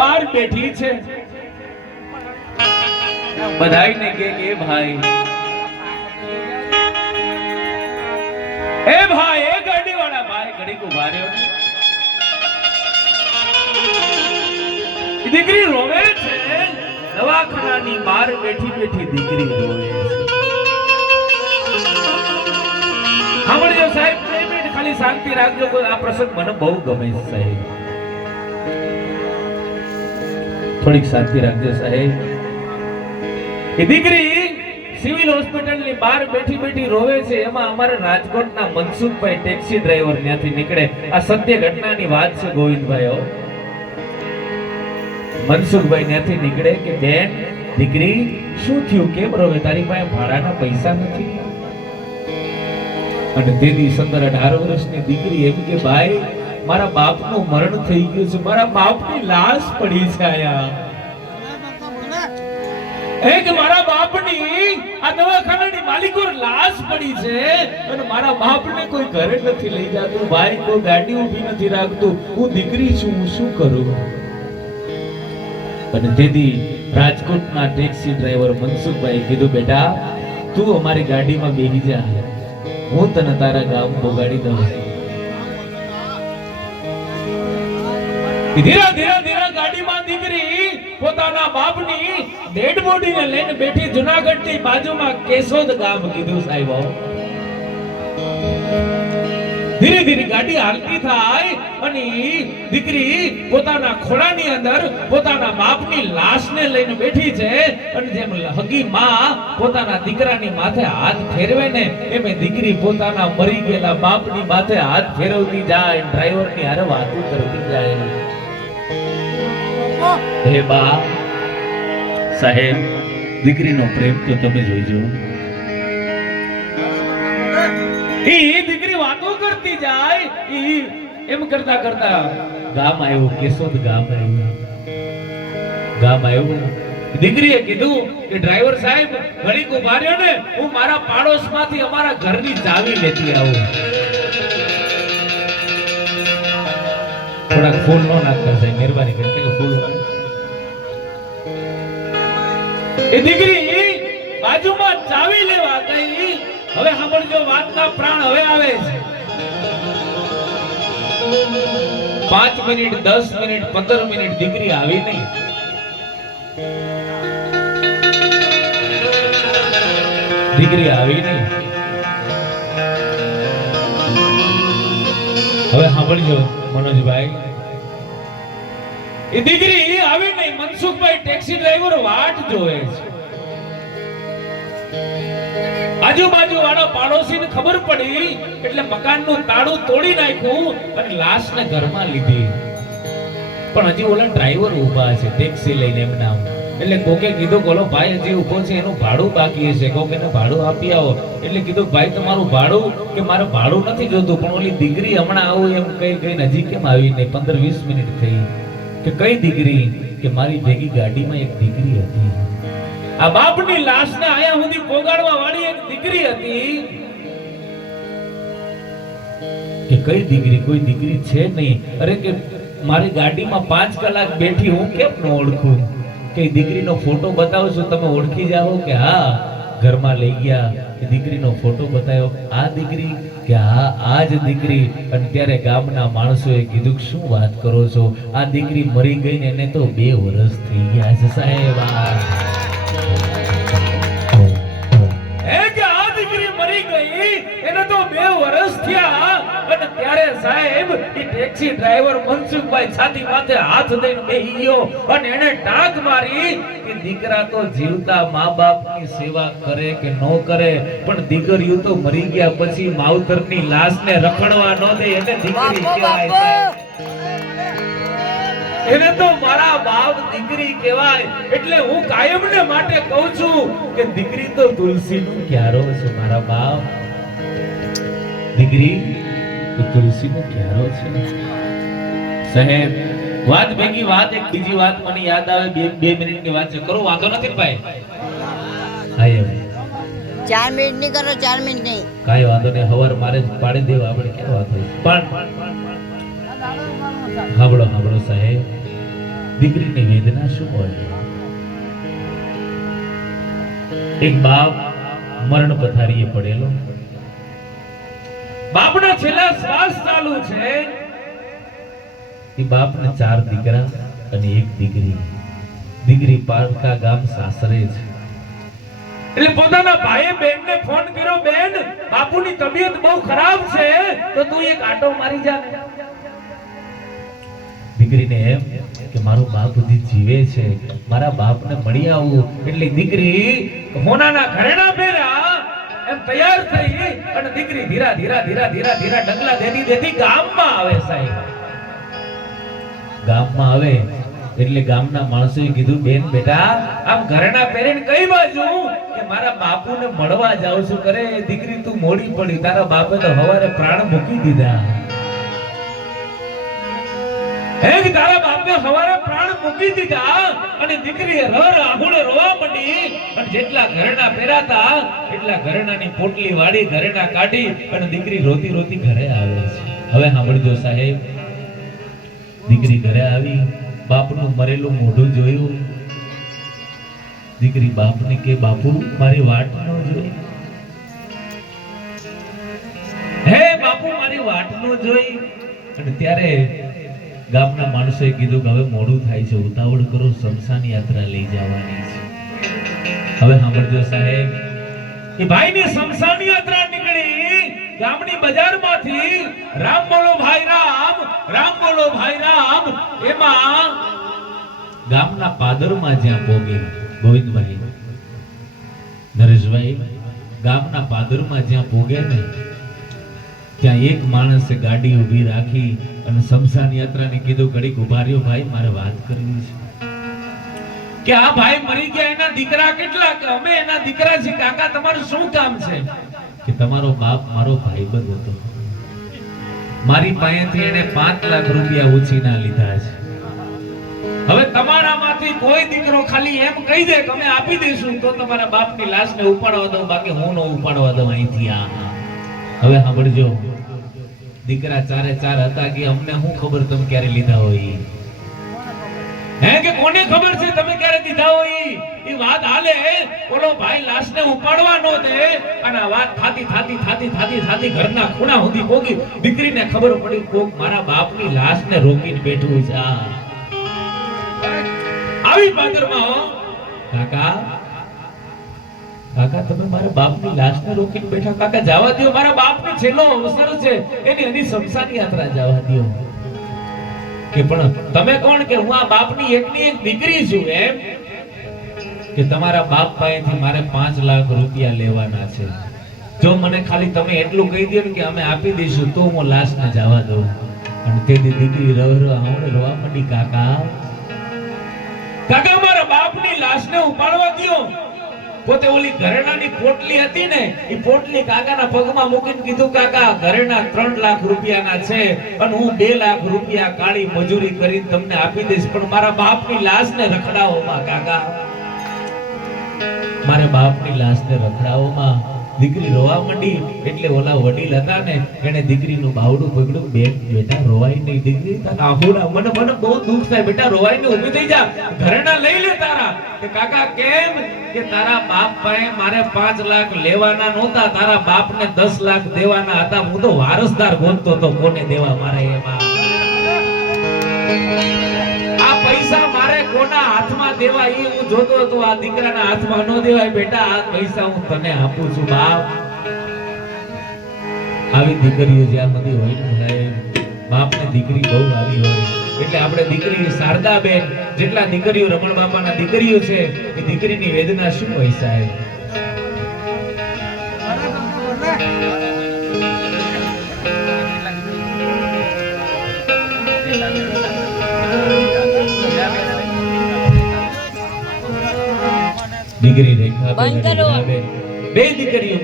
बार बैठी छे बधाई ने के भाई ए भाई ए गाड़ी वाला भाई घड़ी को बारे दीकरी रोवे छे दवाखानानी बार बैठी बैठी दीकरी रोवे सामणજો સાહેબ પ્રેમ ખાલી શાંતિ રાખજો આ પ્રસંગ મને બહુ ગમે છે સાહેબ થોડીક શાંતિ રાખજો સાહેબ એ દીકરી સિવિલ હોસ્પિટલ ની બહાર બેઠી બેઠી રોવે છે એમાં અમારા રાજકોટના મનસુખભાઈ ટેક્સી ડ્રાઈવર ત્યાંથી નીકળે આ સત્ય ઘટનાની વાત છે ગોવિંદભાઈ મનસુખભાઈ ત્યાંથી નીકળે કે બેન દીકરી શું થયું કેમ રોવે તારી પાસે ભાડાના પૈસા નથી અને તેની 17-18 વર્ષની દીકરી એમ કે ભાઈ મારા બાપનું મરણ થઈ ગયું છે મારા બાપની લાશ પડી છે આયા એક મારા બાપની આ દવાખાનાની માલિકો લાશ પડી છે અને મારા બાપને કોઈ ઘરે નથી લઈ જાતું ભાઈ કોઈ ગાડી ઊભી નથી રાખતું હું દીકરી છું હું શું કરું અને તેથી રાજકોટના ટેક્સી ડ્રાઈવર મનસુખભાઈ કીધું બેટા તું અમારી ગાડીમાં બેસી જા હું તને તારા ગામ પોગાડી દઉં ધીરા ધીરા ધીરા ગાડીમાં દીકરી પોતાના બાપની ડેડ બોડીને લઈને બેઠી જુનાગઢની બાજુમાં કેશોદ ગામ કીધું સાહેબ ધીરે ધીરે ગાડી હાલતી થાય અને દીકરી પોતાના ખોળાની અંદર પોતાના બાપની લાશને લઈને બેઠી છે અને જેમ હગી માં પોતાના દીકરાની માથે હાથ ફેરવે ને એમ દીકરી પોતાના મરી ગયેલા બાપની માથે હાથ ફેરવતી જાય ડ્રાઈવરની હારે વાતો કરતી જાય હે બા સાહેબ દીકરીનો પ્રેમ તો તમે જોઈજો એ દીકરી વાતો કરતી જાય એમ કરતા કરતા ગામ આવ્યો કેશોદ ગામ આવ્યો દીકરીએ કીધું કે ડ્રાઈવર સાહેબ ઘડીક ઉભા રહ્યો ને હું મારા પાડોશમાંથી અમારા ઘરની ચાવી લેતી આવું થોડાક ફૂલ નો નાખતા સાહેબ મહેરબાની કરીને ફૂલ એ દીકરી બાજુમાં ચાવી લેવા ગઈ હવે સાંભળજો વાતના પ્રાણ હવે આવે છે 5 મિનિટ 10 મિનિટ 15 મિનિટ દીકરી આવી નહીં હવે સાંભળજો મનોજભાઈ એ દીકરી આવી નહીં મનસુખભાઈ ટેક્સી ડ્રાઈવર વાટ જોવે છે આજુબાજુ વાળા પાડોશીને ખબર પડી એટલે મકાનનું તાળું તોડી નાખ્યું અને લાશને ઘરમાં લીધી પણ હજી ઓલા ડ્રાઈવર ઊભા છે ટેક્સી લઈને એમના એટલે કોકે કીધું બોલો ભાઈ હજી ઊભો છે એનું ભાડું બાકી હશે કોકે એને ભાડું આપી આવો એટલે કીધું ભાઈ તમારું ભાડું કે મારે ભાડું નથી જોતું પણ ઓલી દીકરી હમણાં આવું એમ કઈ હજી કેમ આવી નહીં 15-20 મિનિટ થઈ કે કઈ દીકરી કે મારી ભેગી ગાડીમાં એક દીકરી હતી આ બાપની લાશને આયા સુધી પોગાડવા વાળી એક દીકરી હતી કે કઈ દીકરી કોઈ દીકરી છે નહીં અરે કે મારી ગાડીમાં 5 કલાક બેઠી હું કેમ ન ઓળખું કે દીકરીનો ફોટો બતાવશો તમે ઓળખી જાઓ કે હા ઘરમાં લઈ ગયા કે દીકરીનો ફોટો બતાવ્યો આ દીકરી કે હા આ જ દીકરી અને ત્યારે ગામના માણસોએ કીધું શું વાત કરો છો આ દીકરી મરી ગઈ ને એને તો 2 વર્ષ થઈ ગયા છે સાહેબ એને તો 2 વર્ષ થયા અને ત્યારે સાહેબ એ ટેક્સી ડ્રાઈવર મનસુખભાઈ છાતી માથે હાથ દઈને બેહી ગયો અને એને ટાંક મારી કે દીકરા તો જીવતા મા-બાપની સેવા કરે કે ન કરે પણ દીકરીઓ તો મરી ગયા પછી માવતરની લાશને રખડવા ન દે એને દીકરી કહેવાય એને તો મારા બાપ દીકરી કહેવાય એટલે હું કાયમને માટે કહું છું કે દીકરી તો તુલસીનો ક્યારો છે મારા બાપ દીકરી તો તુલસીનો ક્યારો છે સાહેબ વાત ભેગી વાત એક બીજી વાત મને યાદ આવે 2 મિનિટની વાત છે કરો વાંધો નથી ભાઈ હાય 4 મિનિટ ની કરો 4 મિનિટ નહીં કાઈ વાંધો નહીં હવાર મારે પાડી દેવા આપણે ક્યાં વાત હોય પણ હાબળો સાહેબ દીકરીની વેદના શું હોય? એક બાપ મરણ પથારીએ પડેલો, બાપના છેલ્લા શ્વાસ ચાલુ છે. એ બાપને 4 દીકરા અને 1 દીકરી. દીકરી પારકા ગામ સાસરે છે. એટલે પોતાના ભાઈએ બેનને ફોન કર્યો, બેન બાપુની તબિયત બહુ ખરાબ છે, તો તું એક આંટો મારી જા ને. દીકરીને એમ કે મારો બાપ હજી જીવે છે, મારા બાપને મળી આવું. એટલે દીકરી હોનાના ઘરેણા પહેર્યા એમ તૈયાર થઈ અને દીકરી ધીરા ધીરા ધીરા ધીરા ધીરા ડગલા દેતી દેતી ગામમાં આવે. સાહેબ ગામમાં આવે એટલે ગામના માણસોએ કીધું, બેન બેટા આમ ઘરેણા પહેરીને કઈ બાજુ? કે મારા બાપુને મળવા જાઉં છું. કરે દીકરી તું મોડી પડી, તારા બાપે તો હવારે પ્રાણ મૂકી દીધા. હે કે તારા બાપે હવારે પ્રાણ મૂકી દીધા. અને દીકરીએ રાહુડે રોવા માંડી અને જેટલા ઘરેણા પહેરાતા એટલા ઘરેણાની પોટલી વાળી ઘરેણા કાઢી અને દીકરી રોતી રોતી ઘરે આવે છે. હવે સાંભળજો સાહેબ, દીકરી ઘરે આવી, બાપનું મરેલું મોઢું જોયું. દીકરી બાપને કે બાપુ મારી વાટ ન જોઈ. હે બાપુ મારી વાટ ન જોઈ. અને ત્યારે ગામના માણસોએ કીધું કે હવે મોડું થાય છે, ઉતાવળ કરો, શમશાન યાત્રા લઈ જવાની છે. હવે સાંભળજો સાહેબ, એ ભાઈની શમશાન યાત્રા નીકળી ગામની બજારમાંથી. રામ બોલો ભાઈ રામ, રામ બોલો ભાઈ રામ. એમાં ગામના પાદરમાં જ્યાં પોગી ગોવિંદભાઈ, નરેશભાઈ, ગામના પાદરમાં જ્યાં પોગે ને ત્યાં એક માણસે ગાડી ઊભી રાખી અને શમશાન યાત્રાને કીધું, ઘડીક ઉભા રહ્યો ભાઈ, મારે વાત કરવી છે. કે આ ભાઈ મરી ગયા, એના દીકરા કેટલા? કે અમે એના દીકરા છે. કાકા તમારું શું કામ છે? કે તમારો બાપ મારો ભાઈબંધ હતો, મારી પાસેથી એને 5 લાખ રૂપિયા ઉછીના લીધા છે. હવે તમારામાંથી કોઈ દીકરો ખાલી એમ કહી દે કે અમે આપી દઈશું તો તમારા બાપની લાશને ઉપાડવા દઉં, બાકી હું ન ઉપાડવા દઉં અહીંથી. હવે સાંભળજો, દીકરા 4 હતા કે અમને શું ખબર તમે ક્યારે લીધા હોય? હે કે કોને ખબર છે તમે ક્યારે દીધા હોય? એ વાત હાલે, બોલો ભાઈ લાશને ઉપાડવા નો દે અને આ વાત થાતી થાતી થાતી થાતી થાતી ઘરના ખૂણા સુધી પોગી. દીકરીને ખબર પડી કોક મારા બાપની લાશને રોકીને બેઠું છે. આવી પાદરમાં કાકા કાકા તમે મારા બાપની લાશને રોકીને બેઠા. કાકા જવા દો, મારા બાપનો છેલ્લો અવસર છે, એની શમશાન યાત્રા જવા દો. કે પણ તમે કોણ? કે હું આ બાપની એકની એક દીકરી છું. એમ કે તમારા બાપ પાસેથી મારે 5 લાખ રૂપિયા લેવાના છે. જો મને ખાલી તમે એટલું કહી દો કે અમે આપી દઈશું તો હું લાશને જવા દઉં. અને તેથી દીકરી રોવા માંડી, કાકા કાકા મારા બાપની લાશને ઉપાડવા દો. પોતે ઓલી ઘરેણાની પોટલી હતી ને, એ પોટલી કાકાના પગમાં મૂકીને કીધું, કાકા ઘરેણા 3 લાખ રૂપિયાના છે અને હું 2 લાખ રૂપિયા કાળી મજૂરી કરીને તમને આપી દઈશ, પણ મારા બાપની લાશને રખડાવો માં. કાકા મારે બાપની લાશને રખડાવો માં. દીકરી રોવા માંડી એટલે ઓલા વડીલ હતા ને એને દીકરીનું બાવડું પકડ્યું. બેટા રોવાય નહીં દીકરી, આહુડા મને બહુ દુઃખ થાય, બેટા રોવાય નહીં, ઊભી થઈ જા, ઘરેણા લઈ લે તારા. કે કાકા કેમ? કે તારા બાપ પાસે મારે 5 લાખ લેવાના નહોતા, તારા બાપને 10 લાખ દેવાના હતા. હું તો વારસદાર ગોતતો તો કોને દેવા મારે. એમાં આ પૈસા મારે કોના હાથમાં દેવા એ હું જોતો હતો, આ દીકરાના હાથમાં ન દેવાય. બેટા આ પૈસા હું તને આપું છું બાપ. આવી દીકરીઓ જ્યાં બધી હોય ને સાહેબ, બાપને દીકરી બહુ આવી હોય એટલે આપણે દીકરી શારદાબેન જેટલા દીકરીઓ રમણ બાપાના દીકરીઓ છે એ દીકરીની વેદના શું હોય સાહેબ? દીકરી રેખાબેન, બે દીકરીઓ